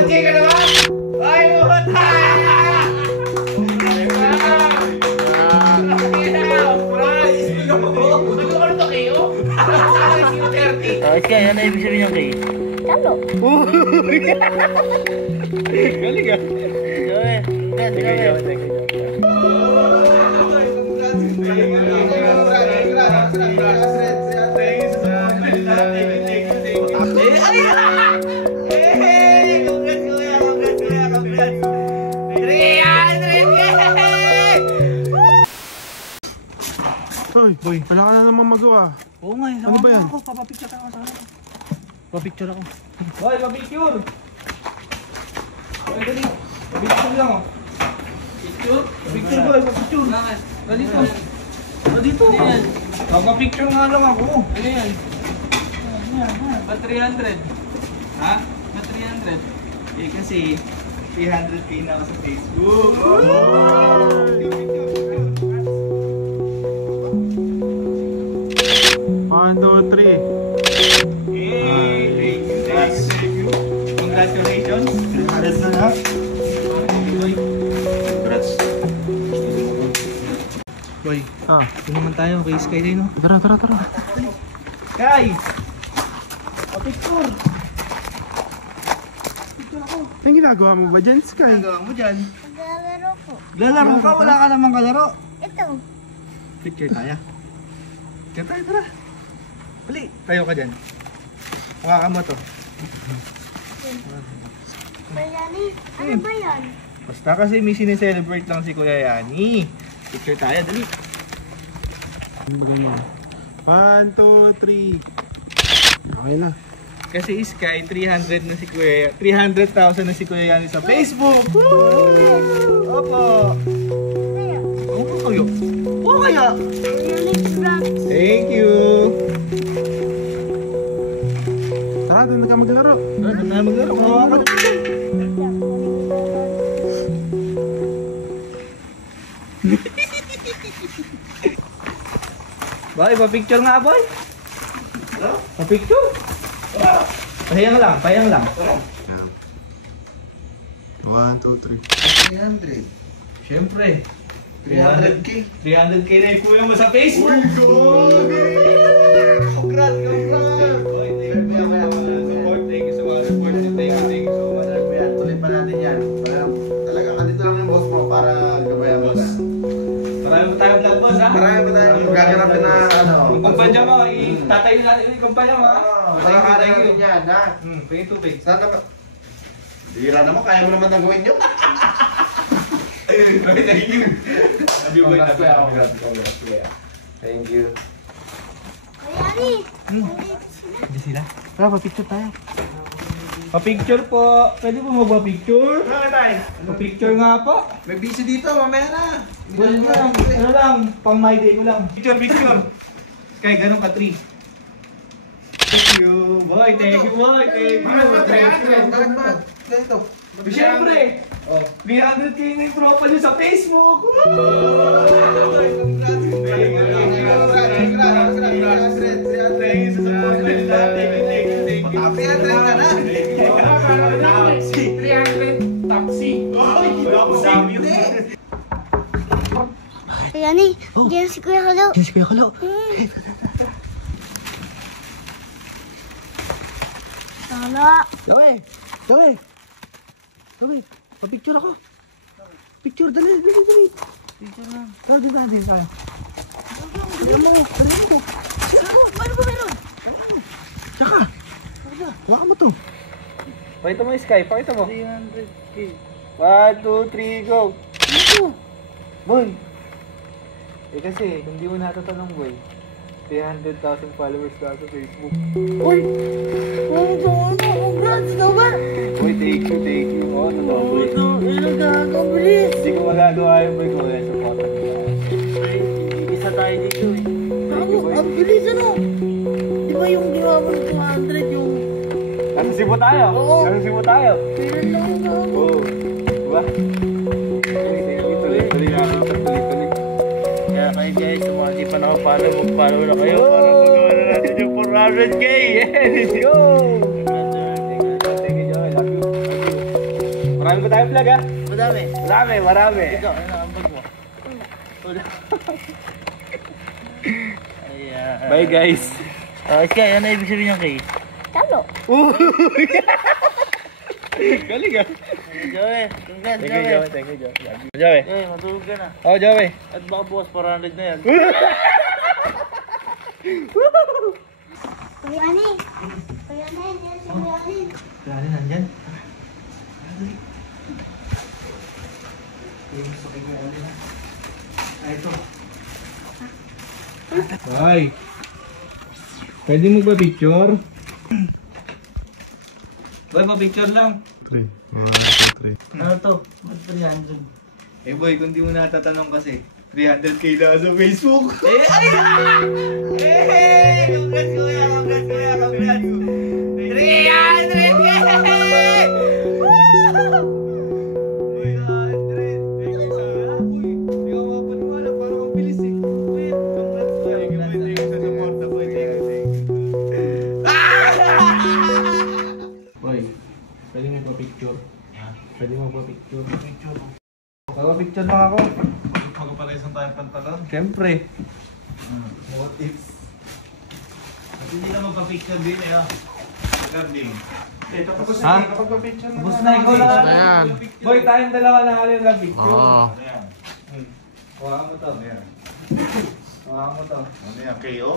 300K ka naman! Ay, puta! Kaya ano ibig sabihin yung kay? Kalo. Galing ah. Hoy, boy, wala ka na naman magawa. Oo nga, ano ba yan? Ako, papapicture ako sa akin. Papicture ako. Boy, papicture! Boy, dali. Papicture lang oh. Picture? Picture boy, papicture. Dito. Dito. Papapicture nga lang ako. Ano yan? Ba 300? Ha? Ba 300? Eh kasi 300K na ako sa Facebook. One, two, three. Hey, thank you. Congratulations. Congrats na na. Congrats. Boy, ito naman tayo kay Skyline, no? Tara. Sky! Papicture! Anong ginagawa mo ba dyan, Sky? Nagawa mo dyan? Maglalaro po. Lalaro ka? Wala ka namang kalaro. Ito. Picture tayo. Picture tayo, tara. Bali, tayo ka dyan. Hawakan mo to. Bayani, ano ba yan? Basta kasi may sineselebrate lang si Kuya Yani. Picture tayo, dali. Ganyan. 1, 2, 3. Okay na. Kasi Sky, 300 na si Kuya, 300,000 na si Kuya Yani sa Facebook. Woo! Opo. Kaya, Opo kayo. Oo kaya. Bayani vlog. Thank you. Tara, doon na ka maglaro. Ano na maglaro? Hawakan mo. Boy, pa-picture nga, boy. Pa-picture? Pahiyang lang, pahiyang lang. 1, 2, 3. 300. Siyempre. 300K. 300K na yung kuya mo sa Facebook. Congrats, congrats. Boy, thank you so much. Support, thank you so much. Support, thank you so much. Tuloy pa natin yan. Talagang andito lang yung boss mo para gabayan mo na. Marami pa tayo vlog, boss, ha? Marami pa tayong gaganapin na ano. Yung kumpanya mo, itatay na natin yung kumpanya mo, ha? Makakala natin yan, ha? Pingin tubig. Sana naman. Bira naman, kaya mo naman nang gawin yun. Okay, thank you. Happy boy, happy boy. Congrats, kuya. Thank you. Bayani, Hindi sila. Tara, papicture tayo. Pa-picture po. Pwede po magpa-picture? Pa-picture nga po. May busy dito, mamaya na. Well, lang, ano lang, pang my day ko lang. Picture, picture. Kaya ganun ka, 3. Thank you, boy. Thank you, boy. Thank you. Bakit ba? Ganito. Siyempre, 300K na yung profile nyo sa Facebook. Happy 100 ka na. 300 taxi. Bayani, diyan si Kuya Kalo. Yes, Kuya Kalo. Tala. Joey, papicture ako. Picture, dali. Picture na. Tara, din tayo. Dali mo. Ano ba meron? Tsaka, waka mo to. Pakita mo yung Sky, pakita mo. 300K. 1, 2, 3, go. Ano? Boy. Eh kasi, hindi mo natatanong, boy. 300,000 followers ka sa Facebook. Uy! Congrats naman! Boy, thank you. Oo, totoo, boy. Ilagagabilis! Hindi ko magagawa yung boy ko. Kaya support ko. Isa tayo dito eh. Ang bilis ano? Di ba yung ginawa mo ng 200 yung... Nasa Cebu tayo? Oo. Nasa Cebu tayo? Kailan lang ang gawin? Oo. Diba? Tuloy natin sa tuloy. Kaya kayo guys, sa mga di pa nakapollow, mag-follow na kayo para magawa na natin yung 400K! Let's go! Thank you, Joey. Thank you, Joel. Love you. Marami ba tayo vlog ha? Madami. Marami. Ikaw, ano ang bag mo? Wala. Ayan. Bye guys. Kay, ano ibig sabihin ng Kay? Talo. Galing ah. Joey, congrats, Thank you, Joey. Joey. Thank you, Joey. Joey. Joey, matulog ka na. Oh, Joey. At baka bukas 400 na yan. Kuya Ani. Kuya Ani, yan si Kuya Ani. Gano'n nandyan? Ay. Pwede mo ba picture? Boy, pa-picture lang. 3. 1, 2, 3. Ano to? Ba't 300? Eh boy, kung di mo natatanong kasi, 300k na sa Facebook. Congrats, kuya! Congrats, kuya! Congrats! 300K! Boy, pwede mo pa picture? Pwede mo pa picture? Picture lang ako. Magpapalaisang tayong pantalon. Siyempre. What ifs? At hindi na magpa-picture din eh. Regarding. Tapos Ha? na, kapag-picture na. Tapos na, ikaw lang. Ayan. Boy, tayong dalawa na halin lang picture. Oo. Ayan. Hawakan mo to. Ayan. Hawakan mo to. Ano yan? KO?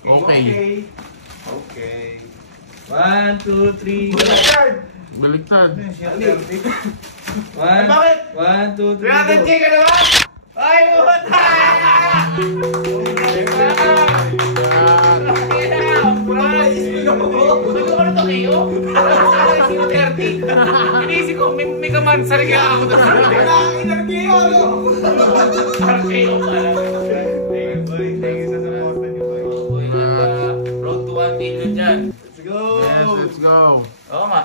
Okay. Okay. 1, 2, 3, go! Baliktad. 1, bakit? 1, 2, 3, 300k go! ka naman! Ay, puta! Inisip ko, may kamansari kaya ako doon. Ilang-ilang ano? Parang kayo pala. Thank you, boy. Thank you sa support niyo, boy. Road to 1 million dyan. Let's go! Yes, let's go. Oo nga.